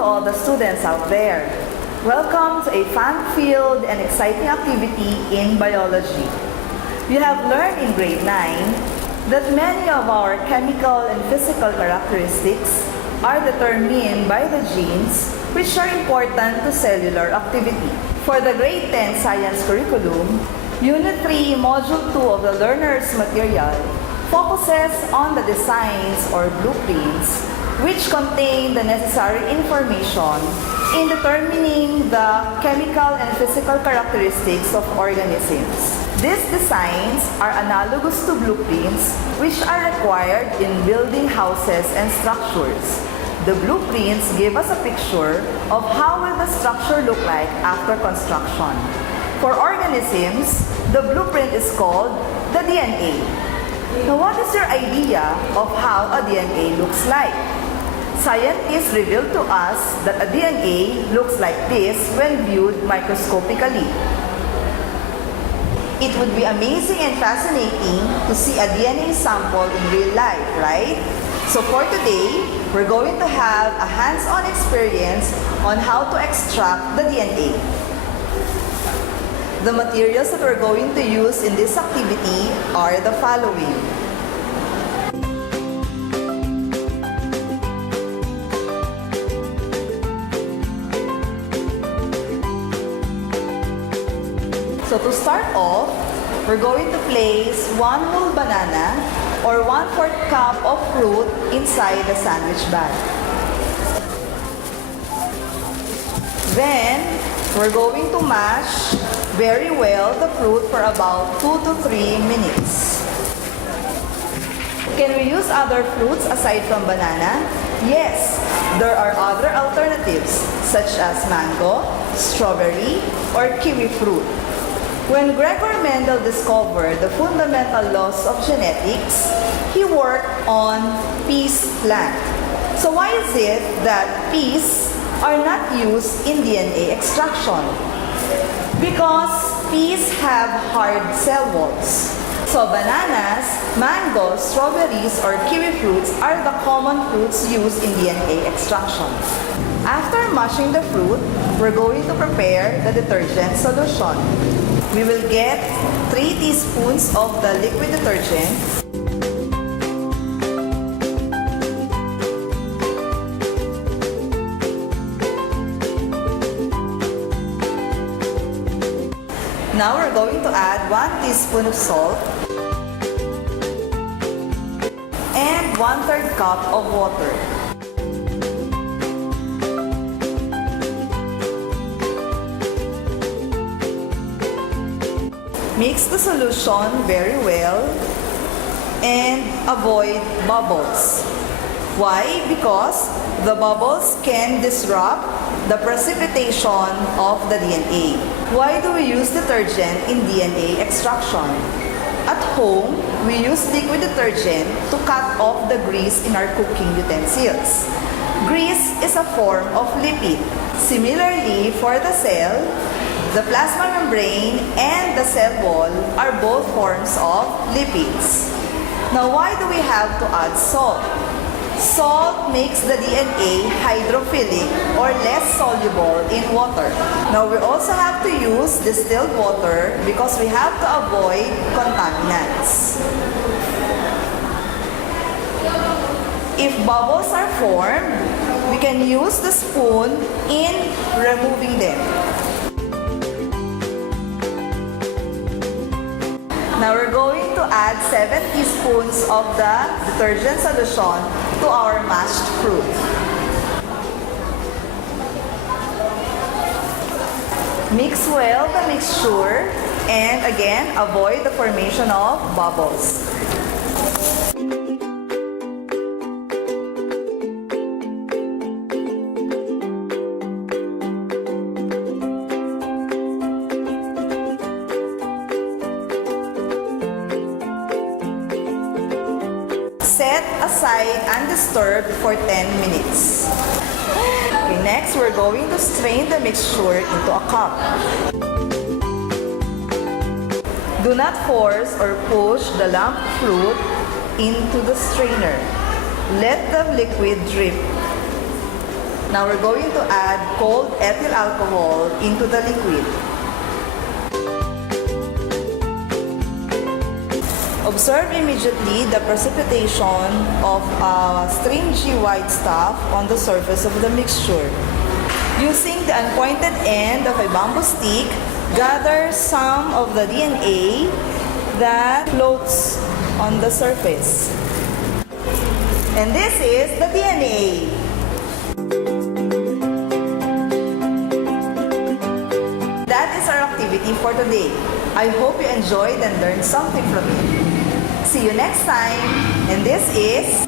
to all the students out there. Welcome to a fun-filled and exciting activity in biology. You have learned in grade 9 that many of our chemical and physical characteristics are determined by the genes which are important to cellular activity. For the grade 10 science curriculum, Unit 3, Module 2 of the learner's material focuses on the designs or blueprints which contain the necessary information in determining the chemical and physical characteristics of organisms. These designs are analogous to blueprints which are required in building houses and structures. The blueprints give us a picture of how will the structure look like after construction. For organisms, the blueprint is called the DNA. Now, what is your idea of how a DNA looks like? Scientists revealed to us that a DNA looks like this when viewed microscopically. It would be amazing and fascinating to see a DNA sample in real life, right? So for today, we're going to have a hands-on experience on how to extract the DNA. The materials that we're going to use in this activity are the following. So to start off, we're going to place 1 whole banana or 1/4 cup of fruit inside the sandwich bag. Then, we're going to mash very well the fruit for about 2 to 3 minutes. Can we use other fruits aside from banana? Yes, there are other alternatives such as mango, strawberry, or kiwi fruit. When Gregor Mendel discovered the fundamental laws of genetics, he worked on peas plant. So why is it that peas are not used in DNA extraction? Because peas have hard cell walls. So bananas, mangoes, strawberries, or kiwi fruits are the common fruits used in DNA extraction. After mashing the fruit, we're going to prepare the detergent solution. We will get 3 teaspoons of the liquid detergent, now we're going to add 1 teaspoon of salt and 1/3 cup of water. Mix the solution very well and avoid bubbles. Why? Because the bubbles can disrupt the precipitation of the DNA. Why do we use detergent in DNA extraction? At home, we use liquid detergent to cut off the grease in our cooking utensils. Grease is a form of lipid. Similarly, for the cell, the plasma membrane and the cell wall are both forms of lipids. Now, why do we have to add salt? Salt makes the DNA hydrophilic or less soluble in water. Now, we also have to use distilled water because we have to avoid contaminants. If bubbles are formed, we can use the spoon in removing them. Now we're going to add 7 teaspoons of the detergent solution to our mashed fruit. Mix well the mixture and again avoid the formation of bubbles. Set aside undisturbed for 10 minutes. Okay, next we're going to strain the mixture into a cup. Do not force or push the lump fruit into the strainer. Let the liquid drip. Now we're going to add cold ethyl alcohol into the liquid. Observe immediately the precipitation of a stringy white stuff on the surface of the mixture. Using the unpointed end of a bamboo stick, gather some of the DNA that floats on the surface. And this is the DNA. That is our activity for today. I hope you enjoyed and learned something from it. See you next time. And this is